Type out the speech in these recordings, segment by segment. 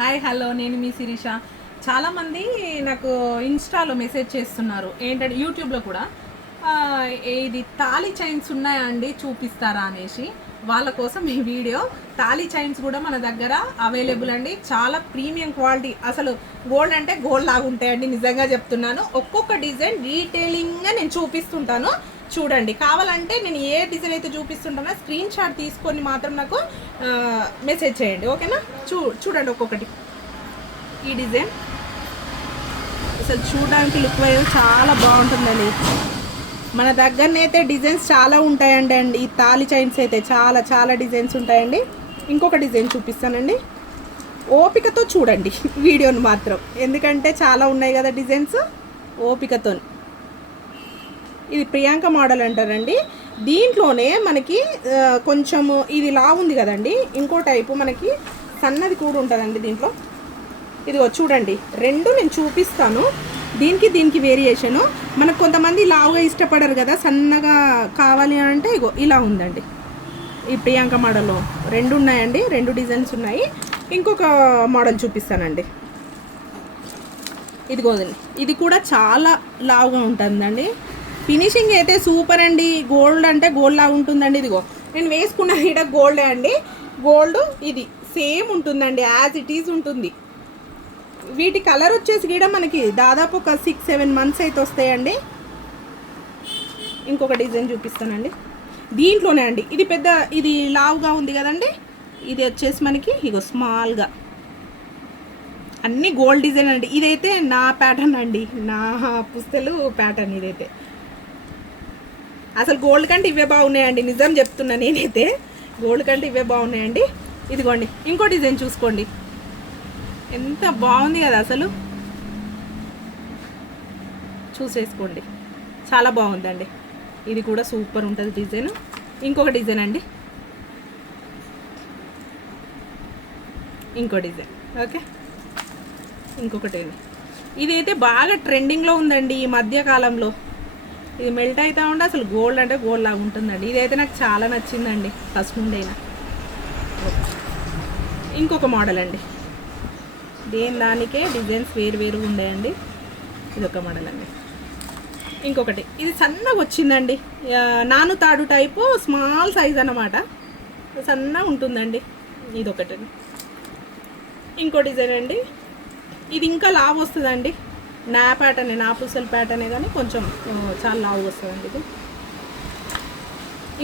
Hi hello నేను మీ శిరీష. చాలామంది నాకు ఇన్స్టాలో మెసేజ్ చేస్తున్నారు, ఏంటంటే యూట్యూబ్లో కూడా ఇది తాళి చైన్స్ ఉన్నాయా అండి చూపిస్తారా అనేసి. వాళ్ళ కోసం ఈ వీడియో. తాళి చైన్స్ కూడా మన దగ్గర అవైలబుల్ అండి, చాలా ప్రీమియం క్వాలిటీ. అసలు గోల్డ్ అంటే గోల్డ్ లాగా ఉంటాయండి, నిజంగా చెప్తున్నాను. ఒక్కొక్క డిజైన్ డీటెయిలింగ్గా నేను చూపిస్తుంటాను, చూడండి. కావాలంటే నేను ఏ డిజైన్ అయితే చూపిస్తుంటానో స్క్రీన్ షాట్ తీసుకొని మాత్రం నాకు మెసేజ్ చేయండి, ఓకేనా. చూడండి ఒక్కొక్కటి. ఈ డిజైన్ అసలు చూడడానికి లుక్ వైజ్ చాలా బాగుంటుందండి. మన దగ్గరనైతే డిజైన్స్ చాలా ఉంటాయండి. ఈ తాళి చైన్స్ అయితే చాలా చాలా డిజైన్స్ ఉంటాయండి. ఇంకొక డిజైన్ చూపిస్తానండి, ఓపికతో చూడండి వీడియోని మాత్రం, ఎందుకంటే చాలా ఉన్నాయి కదా డిజైన్స్. ఓపికతో. ఇది ప్రియాంక మోడల్ అంటారండి. దీంట్లోనే మనకి కొంచెం ఇది లా ఉంది కదండి, ఇంకో టైపు మనకి సన్నది కూడా ఉంటుందండి దీంట్లో. ఇదిగో చూడండి, రెండు నేను చూపిస్తాను. దీనికి వేరియేషను. మనకు కొంతమంది లావుగా ఇష్టపడరు కదా, సన్నగా కావాలి అంటే ఇగో ఇలా ఉందండి. ఈ ప్రియాంక మోడల్లో రెండు ఉన్నాయండి, రెండు డిజైన్స్ ఉన్నాయి. ఇంకొక మోడల్ చూపిస్తానండి. ఇదిగోదండి, ఇది కూడా చాలా లావుగా ఉంటుందండి. ఫినిషింగ్ అయితే సూపర్ అండి. గోల్డ్ అంటే గోల్డ్ లాగా ఉంటుందండి. ఇదిగో నేను వేసుకున్న ఇక్కడ గోల్డే అండి. గోల్డ్ ఇది సేమ్ ఉంటుందండి, యాజ్ ఇట్ ఈజ్ ఉంటుంది. వీటి కలర్ వచ్చేసి కూడా మనకి దాదాపు ఒక 6-7 మంత్స్ అయితే వస్తాయండి. ఇంకొక డిజైన్ చూపిస్తానండి. దీంట్లోనే అండి, ఇది పెద్ద, ఇది లావుగా ఉంది కదండి. ఇది వచ్చేసి మనకి ఇగో స్మాల్గా అన్నీ గోల్డ్ డిజైన్ అండి. ఇదైతే నా ప్యాటర్న్ అండి, నా పుస్తలు ప్యాటర్న్ ఇదైతే. అసలు గోల్డ్ కంటే ఇవే బాగున్నాయండి, నిజం చెప్తున్నా నేనైతే. గోల్డ్ కంటే ఇవే బాగున్నాయండి. ఇదిగోండి ఇంకో డిజైన్ చూసుకోండి, ఎంత బాగుంది కదా అసలు. చూసేసుకోండి, చాలా బాగుందండి. ఇది కూడా సూపర్ ఉంటుంది డిజైన్. ఇంకొక డిజైన్ అండి, ఇంకో డిజైన్. ఓకే, ఇంకొకటి. ఇదైతే బాగా ట్రెండింగ్లో ఉందండి ఈ మధ్యకాలంలో. ఇది మెల్ట్ అవుతా ఉంటే అసలు గోల్డ్ అంటే గోల్డ్ లాగా ఉంటుందండి. ఇదైతే నాకు చాలా నచ్చిందండి ఫస్ట్ నుండైనా. ఇంకొక మోడల్ అండి, దానికే డిజైన్స్ వేరు ఉండేయండి. ఇదొక మోడల్ అండి. ఇంకొకటి, ఇది సన్నగా వచ్చిందండి, నాను తాడు టైపు, స్మాల్ సైజ్ అన్నమాట, సన్నగా ఉంటుందండి. ఇదొకటి. ఇంకో డిజైన్ అండి, ఇది ఇంకా లావు వస్తుందండి. నా ప్యాటర్నే, నా పుసల్ ప్యాటర్నే, కానీ కొంచెం చాలా లావు వస్తుందండి ఇది.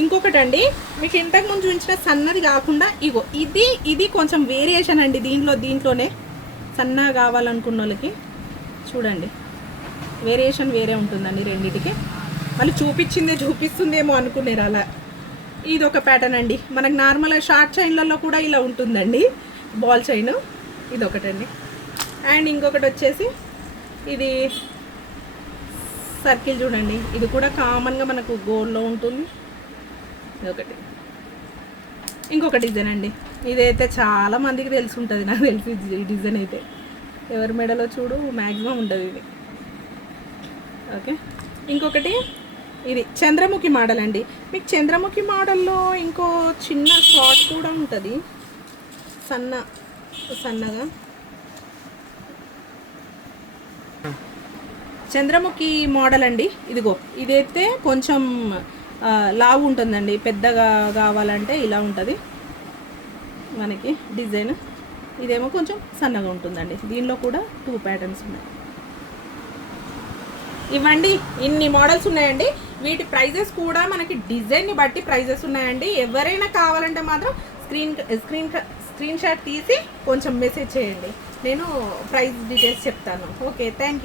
ఇంకొకటి అండి, మీకు ఇంతకుముందు చూపించిన సన్నది కాకుండా ఇగో ఇది కొంచెం వేరియేషన్ అండి. దీంట్లోనే సన్నగా కావాలనుకున్న వాళ్ళకి చూడండి, వేరియేషన్ వేరే ఉంటుందండి రెండింటికి. మళ్ళీ చూపిస్తుందేమో అనుకున్నారు అలా. ఇది ఒక ప్యాటర్న్ అండి. మనకు నార్మల్గా షార్ట్ చైన్లలో కూడా ఇలా ఉంటుందండి, బాల్ చైన్. ఇది ఒకటండి. అండ్ ఇంకొకటి వచ్చేసి ఇది సర్కిల్ చూడండి, ఇది కూడా కామన్గా మనకు గోల్డ్లో ఉంటుంది. ఇది ఒకటి. ఇంకొక డిజైన్ అండి, ఇదైతే చాలా మందికి తెలిసి ఉంటుంది, నాకు తెలిసి ఈ డిజైన్ అయితే ఎవరి మెడలో చూడు మ్యాక్సిమం ఉంటుంది ఇది. ఓకే, ఇంకొకటి ఇది చంద్రముఖి మోడల్ అండి. మీకు చంద్రముఖి మోడల్లో ఇంకో చిన్న షార్ట్ కూడా ఉంటుంది, సన్నగా. చంద్రముఖి మోడల్ అండి. ఇదిగో ఇదైతే కొంచెం లావు ఉంటుందండి, పెద్దగా కావాలంటే ఇలా ఉంటుంది మనకి డిజైన్. ఇదేమో కొంచెం సన్నగా ఉంటుందండి. దీనిలో కూడా 2 ప్యాటర్న్స్ ఉన్నాయి. ఇవ్వండి, ఇన్ని మోడల్స్ ఉన్నాయండి. వీటి ప్రైజెస్ కూడా మనకి డిజైన్ని బట్టి ప్రైజెస్ ఉన్నాయండి. ఎవరైనా కావాలంటే మాత్రం స్క్రీన్ షాట్ తీసి కొంచెం మెసేజ్ చేయండి, నేను ప్రైస్ డీటెయిల్స్ చెప్తాను. Okay, thank you.